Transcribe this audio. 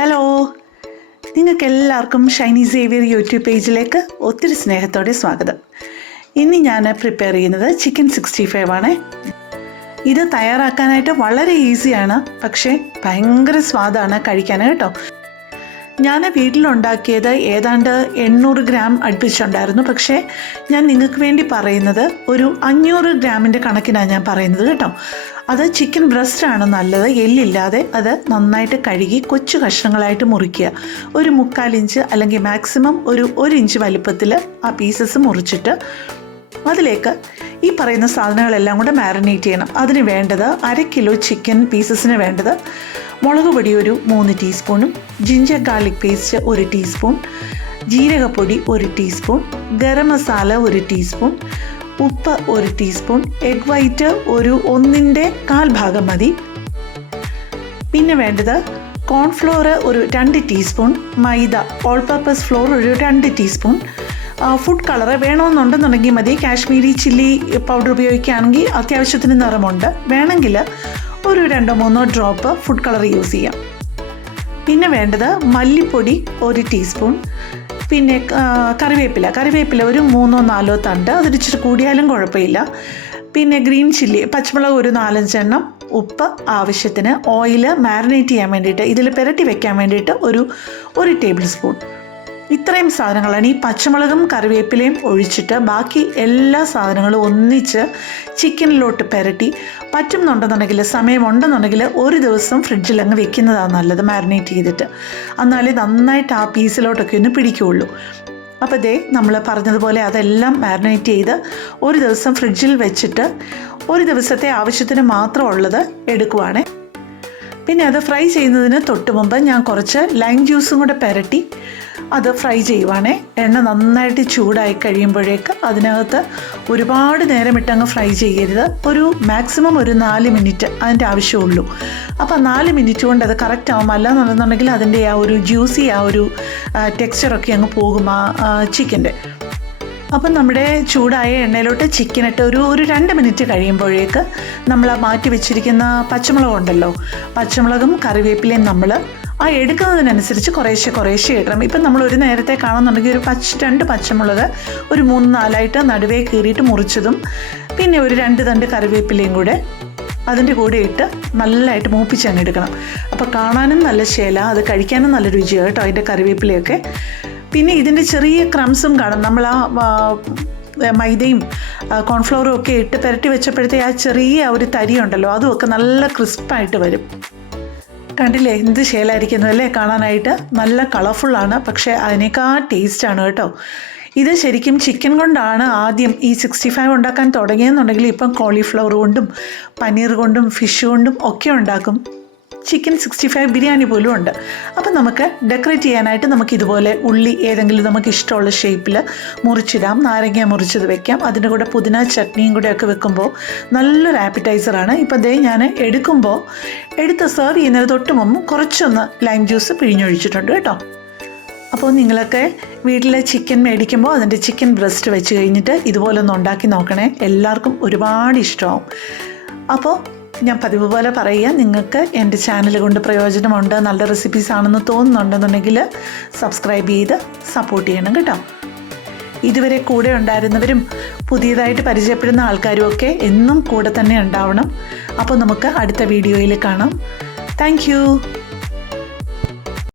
Hello, നിങ്ങൾക്കെല്ലാവർക്കും Shiny Xavier YouTube പേജിലേക്ക് ഒത്തിരി സ്നേഹത്തോടെ സ്വാഗതം. ഇന്ന് ഞാൻ പ്രിപ്പയർ ചെയ്യുന്നത് ചിക്കൻ 65 ആണ്. ഇത് തയ്യാറാക്കാനായിട്ട് വളരെ ഈസിയാണ്, പക്ഷേ ഭയങ്കര സ്വാദാണ് കഴിക്കാൻ കേട്ടോ. ഞാൻ വീട്ടിലുണ്ടാക്കിയത് ഏതാണ്ട് 800 ഗ്രാം അടുപ്പിച്ചുണ്ടായിരുന്നു. പക്ഷേ ഞാൻ നിങ്ങൾക്ക് വേണ്ടി പറയുന്നത് ഒരു 500 ഗ്രാമിൻ്റെ കണക്കിനാണ് ഞാൻ പറയുന്നത് കേട്ടോ. അത് ചിക്കൻ ബ്രസ്റ്റാണ് നല്ലത്, എല്ലില്ലാതെ. അത് നന്നായിട്ട് കഴുകി കൊച്ചു കഷ്ണങ്ങളായിട്ട് മുറിക്കുക. ഒരു 3/4 ഇഞ്ച് അല്ലെങ്കിൽ മാക്സിമം ഒരു 1 ഇഞ്ച് വലുപ്പത്തിൽ ആ പീസസ് മുറിച്ചിട്ട് അതിലേക്ക് ഈ പറയുന്ന സാധനങ്ങളെല്ലാം കൂടെ മാരിനേറ്റ് ചെയ്യണം. അതിന് വേണ്ടത് 1/2 കിലോ ചിക്കൻ പീസസിന് വേണ്ടത് മുളക് പൊടി ഒരു 3 ടീസ്പൂണും, ജിഞ്ചർ ഗാർലിക് പേസ്റ്റ് 1 ടീസ്പൂൺ, ജീരകപ്പൊടി 1 ടീസ്പൂൺ, ഗരം മസാല 1 ടീസ്പൂൺ, ഉപ്പ് 1 ടീസ്പൂൺ, എഗ് വൈറ്റ് ഒരു 1/4 ഭാഗം മതി. പിന്നെ വേണ്ടത് കോൺഫ്ലോർ ഒരു 2 ടീസ്പൂൺ, മൈദ ഓൾ പർപ്പസ് ഫ്ലോർ ഒരു 2 ടീസ്പൂൺ, ഫുഡ് കളർ വേണമെന്നുണ്ടെന്നുണ്ടെങ്കിൽ മതി. കാശ്മീരി ചില്ലി പൗഡർ ഉപയോഗിക്കുകയാണെങ്കിൽ അത്യാവശ്യത്തിന് നിറമുണ്ട്. വേണമെങ്കിൽ ഒരു 2-3 ഡ്രോപ്പ് ഫുഡ് കളർ യൂസ് ചെയ്യാം. പിന്നെ വേണ്ടത് മല്ലിപ്പൊടി 1 ടീസ്പൂൺ, പിന്നെ കറിവേപ്പില ഒരു 3-4 തണ്ട്, അതിരിച്ചിട്ട് കൂടിയാലും കുഴപ്പമില്ല. പിന്നെ ഗ്രീൻ ചില്ലി, പച്ചമുളക് ഒരു 4-5 എണ്ണം, ഉപ്പ് ആവശ്യത്തിന്, ഓയിൽ മാരിനേറ്റ് ചെയ്യാൻ വേണ്ടിയിട്ട് ഇതിൽ പുരട്ടി വെക്കാൻ വേണ്ടിയിട്ട് ഒരു ടേബിൾ സ്പൂൺ. ഇത്രയും സാധനങ്ങളാണ്. ഈ പച്ചമുളകും കറിവേപ്പിലയും ഒഴിച്ചിട്ട് ബാക്കി എല്ലാ സാധനങ്ങളും ഒന്നിച്ച് ചിക്കനിലോട്ട് പുരട്ടി പറ്റുന്നുണ്ടെന്നുണ്ടെങ്കിൽ, സമയമുണ്ടെന്നുണ്ടെങ്കിൽ ഒരു ദിവസം ഫ്രിഡ്ജിൽ അങ്ങ് വെക്കുന്നതാണ് നല്ലത്, മാരിനേറ്റ് ചെയ്തിട്ട്. എന്നാലേ നന്നായിട്ട് ആ പീസിലോട്ടൊക്കെ ഒന്ന് പിടിക്കുകയുള്ളൂ. അപ്പോൾ നമ്മൾ പറഞ്ഞതുപോലെ അതെല്ലാം മാരിനേറ്റ് ചെയ്ത് ഒരു ദിവസം ഫ്രിഡ്ജിൽ വെച്ചിട്ട് ഒരു ദിവസത്തെ ആവശ്യത്തിന് മാത്രമുള്ളത് എടുക്കുവാണ്. പിന്നെ അത് ഫ്രൈ ചെയ്യുന്നതിന് തൊട്ട് മുമ്പ് ഞാൻ കുറച്ച് ലൈം ജ്യൂസും കൂടെ പുരട്ടി അത് ഫ്രൈ ചെയ്യുവാണേ. എണ്ണ നന്നായിട്ട് ചൂടായി കഴിയുമ്പോഴേക്ക് അതിനകത്ത് ഒരുപാട് നേരം ഇട്ടങ്ങ് ഫ്രൈ ചെയ്യരുത്. മാക്സിമം ഒരു 4 മിനിറ്റ് അതിൻ്റെ ആവശ്യമുള്ളൂ. അപ്പോൾ 4 മിനിറ്റ് കൊണ്ട് അത് കറക്റ്റ് ആവും. അല്ലാന്നുണ്ടെന്നുണ്ടെങ്കിൽ അതിൻ്റെ ആ ഒരു ജ്യൂസി ആ ഒരു ടെക്സ്ചറൊക്കെ അങ്ങ് പോകും ആ ചിക്കൻ്റെ. അപ്പം നമ്മുടെ ചൂടായ എണ്ണയിലോട്ട് ചിക്കനിട്ട് ഒരു 2 മിനിറ്റ് കഴിയുമ്പോഴേക്ക് നമ്മൾ ആ മാറ്റി വെച്ചിരിക്കുന്ന പച്ചമുളക് ഉണ്ടല്ലോ, പച്ചമുളകും കറിവേപ്പിലയും നമ്മൾ ആ എടുക്കുന്നതിനനുസരിച്ച് കുറേശ്ശെ ഇടണം. ഇപ്പം നമ്മൾ ഒരു നേരത്തെ കാണുന്നുണ്ടെങ്കിൽ ഒരു 2 പച്ചമുളക് ഒരു 3-4 നടുവേ കീറിയിട്ട് മുറിച്ചതും, പിന്നെ ഒരു 2 തണ്ട് കറിവേപ്പിലയും കൂടെ അതിൻ്റെ കൂടെ ഇട്ട് നല്ലതായിട്ട് മൂപ്പിച്ചങ്ങ് എടുക്കണം. അപ്പോൾ കാണാനും നല്ല ശേല, അത് കഴിക്കാനും നല്ല രുചിയാണ് കേട്ടോ അതിൻ്റെ കറിവേപ്പിലയൊക്കെ. പിന്നെ ഇതിൻ്റെ ചെറിയ ക്രംസും കാണും. നമ്മൾ ആ മൈദയും കോൺഫ്ലവറും ഒക്കെ ഇട്ട് പുരട്ടി വെച്ചപ്പോഴത്തെ ആ ചെറിയ ഒരു തരി ഉണ്ടല്ലോ, അതുമൊക്കെ നല്ല ക്രിസ്പായിട്ട് വരും. കണ്ടില്ലേ എന്ത് ശേലായിരിക്കുന്നു അല്ലേ കാണാനായിട്ട്. നല്ല കളർഫുള്ളാണ്, പക്ഷേ അതിനേക്കാൾ ടേസ്റ്റാണ് കേട്ടോ. ഇത് ശരിക്കും ചിക്കൻ കൊണ്ടാണ് ആദ്യം ഈ 65 ഉണ്ടാക്കാൻ തുടങ്ങിയെന്നുണ്ടെങ്കിൽ ഇപ്പം കോളിഫ്ലവർ കൊണ്ടും പനീർ കൊണ്ടും ഫിഷ് കൊണ്ടും ഒക്കെ ഉണ്ടാക്കും. ചിക്കൻ 65 ബിരിയാണി പോലും ഉണ്ട്. അപ്പം നമുക്ക് ഡെക്കറേറ്റ് ചെയ്യാനായിട്ട് നമുക്ക് ഇതുപോലെ ഉള്ളി ഏതെങ്കിലും നമുക്ക് ഇഷ്ടമുള്ള ഷേപ്പിൽ മുറിച്ചിടാം. നാരങ്ങ മുറിച്ചത് വെക്കാം. അതിൻ്റെ കൂടെ പുതിന ചട്നിയും കൂടെ ഒക്കെ വെക്കുമ്പോൾ നല്ലൊരു ആപ്പിറ്റൈസറാണ്. ഇപ്പം ഞാൻ എടുത്ത് സെർവ് ചെയ്യുന്നതിന് തൊട്ട് മുമ്പ് കുറച്ചൊന്ന് ലൈം ജ്യൂസ് പിഴിഞ്ഞൊഴിച്ചിട്ടുണ്ട് കേട്ടോ. അപ്പോൾ നിങ്ങളൊക്കെ വീട്ടിൽ ചിക്കൻ മേടിക്കുമ്പോൾ അതിൻ്റെ ചിക്കൻ ബ്രസ്റ്റ് വെച്ച് കഴിഞ്ഞിട്ട് ഇതുപോലെ ഒന്ന് ഉണ്ടാക്കി നോക്കണേ. എല്ലാവർക്കും ഒരുപാട് ഇഷ്ടമാവും. അപ്പോൾ ഞാൻ പതിവ് പോലെ പറയുക, നിങ്ങൾക്ക് എൻ്റെ ചാനൽ കൊണ്ട് പ്രയോജനമുണ്ട്, നല്ല റെസിപ്പീസ് ആണെന്ന് തോന്നുന്നുണ്ടെന്നുണ്ടെങ്കിൽ സബ്സ്ക്രൈബ് ചെയ്ത് സപ്പോർട്ട് ചെയ്യണം കേട്ടോ. ഇതുവരെ കൂടെ ഉണ്ടായിരുന്നവരും പുതിയതായിട്ട് പരിചയപ്പെടുന്ന ആൾക്കാരും ഒക്കെ എന്നും കൂടെ തന്നെ ഉണ്ടാവണം. അപ്പോൾ നമുക്ക് അടുത്ത വീഡിയോയിൽ കാണാം. താങ്ക്